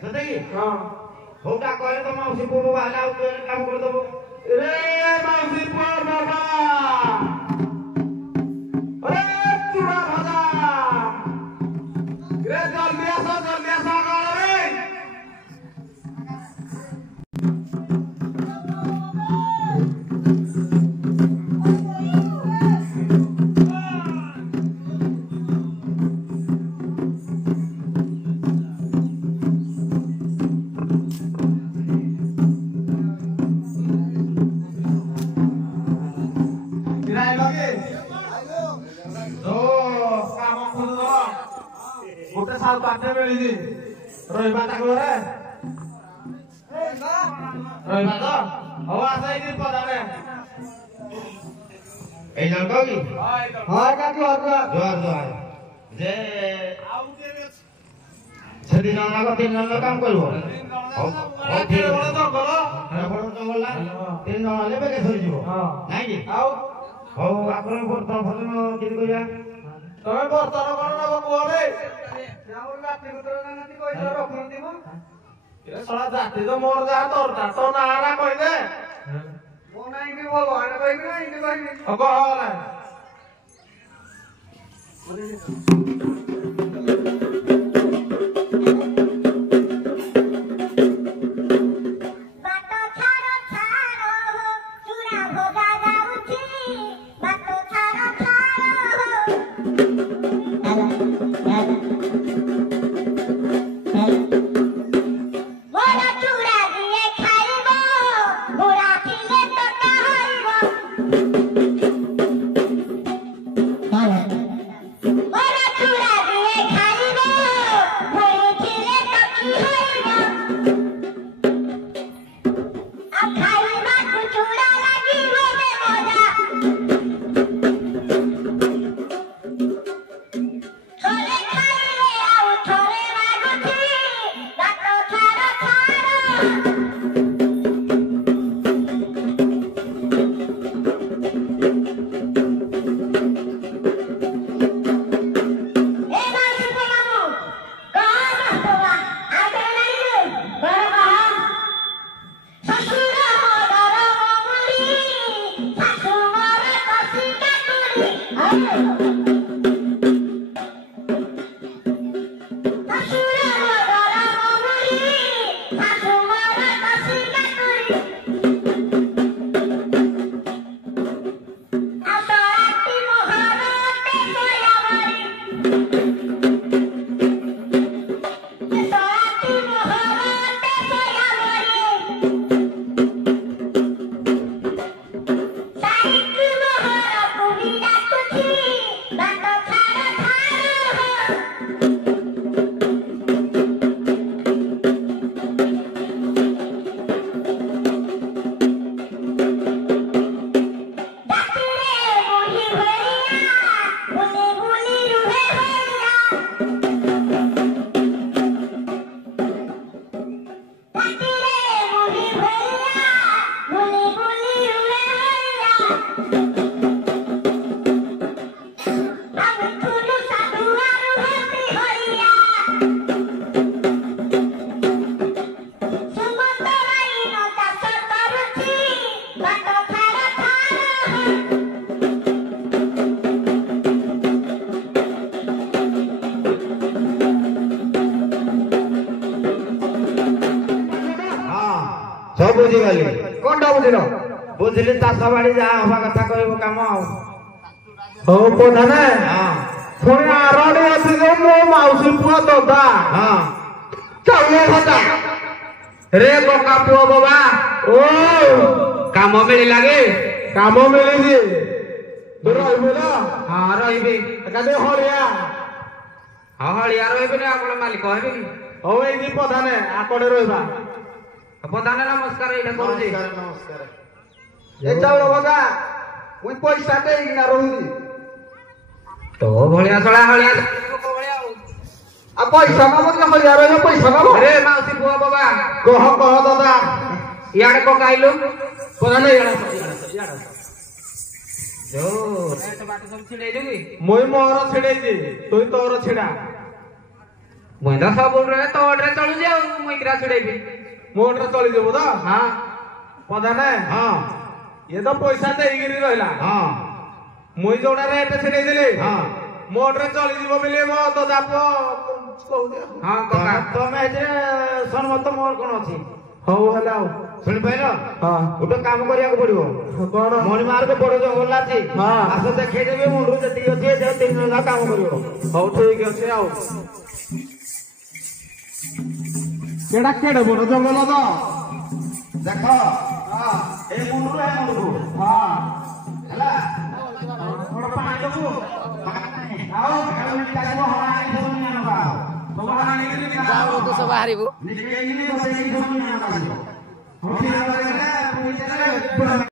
सते की हां होटा कहले तो माउसी पुओ बाला आउ तो काम कर दबो रे माउसी पुओ बाबा अरे चूड़ा भजा रे जल्दी आसा गाड़ रे साल पाटे मिली रविवार तक रे रविवार तो हो आसे दिन पदारे ए जन को की हां का जोर जे छदी ना को 3 जन काम करबो ओ ठीक बड़ तो करो बड़ तो बोला 3 जन लेबे के सरी जीवो हां नाही की आउ हो आपन भजन किन करिया तमे बर्तन कोन न कोबे यावर लाठी उतर ना नती कोइ तो रखन दिमो ए साला जाति तो मोर जा तोर ता तो नारा कहि दे मो नाही कि बोलो आने कहि ना इने कहि अब होला सब बुझी गली कोनटा बुझिनो बुझली चाष बाड़ी जा हवा कथा कहबो काम हो प्रधान हां पुणी आरडी अछि जे मो माउसी पुआ ददा हां चाउले भजा रे बका पुओ बाबा ओ काम मिली लागे काम मिली जी तू रहबो ना हां रहिबे कदे हरिया हां हलिया रहिबे ने आपण मालिक कहबे की हो एई दी प्रधान आकड़े रहबा प्रधान नमस्कार एटा करू जी नमस्कार ए चाउल भजा मुई पैसा देई ना रहूदी तो भलिया सळा हलिया आ पैसा मामो के हलिया रहियो पैसा मामो रे माउसी पुओ बाबा कह दादा इयाडे को काइलु प्रधान याडा जो एट बाटे सब छिड़े देबी मुई मोर छिड़े जी तोई तोर छिड़ा मुई तो सब रे तोड़रे चलू जाऊ मुई किरा छुड़ेबी मोटर चली जाबो तो हां पता नै हां ये तो पैसा देगिरी रहला हां मुई जोडा रेट छेड़े देले हां मोटर चली जीवो बेले मो तो दाप कहू दे हां कका तमे जे सनमत मोर कोन अछि हौ हला सुनि पाइलो हां गोटे काम करिया को पड़िबो कोन मणि मार्ग बड़ जंगल लाची हां आस देखै देबे मुंडू जति अछि जे 3 दिन काम करियो हौ ठीक अछि आउ केडा केडा बड़ जंगल तो देखो हां ए मुंडू हां हला थोड़ा पानी दबो आओ खेल काजो हवाई फोन ना बा बाबा निकली जाऊ तो सब हारिबो निकली बसे फोन ना बा हम फिर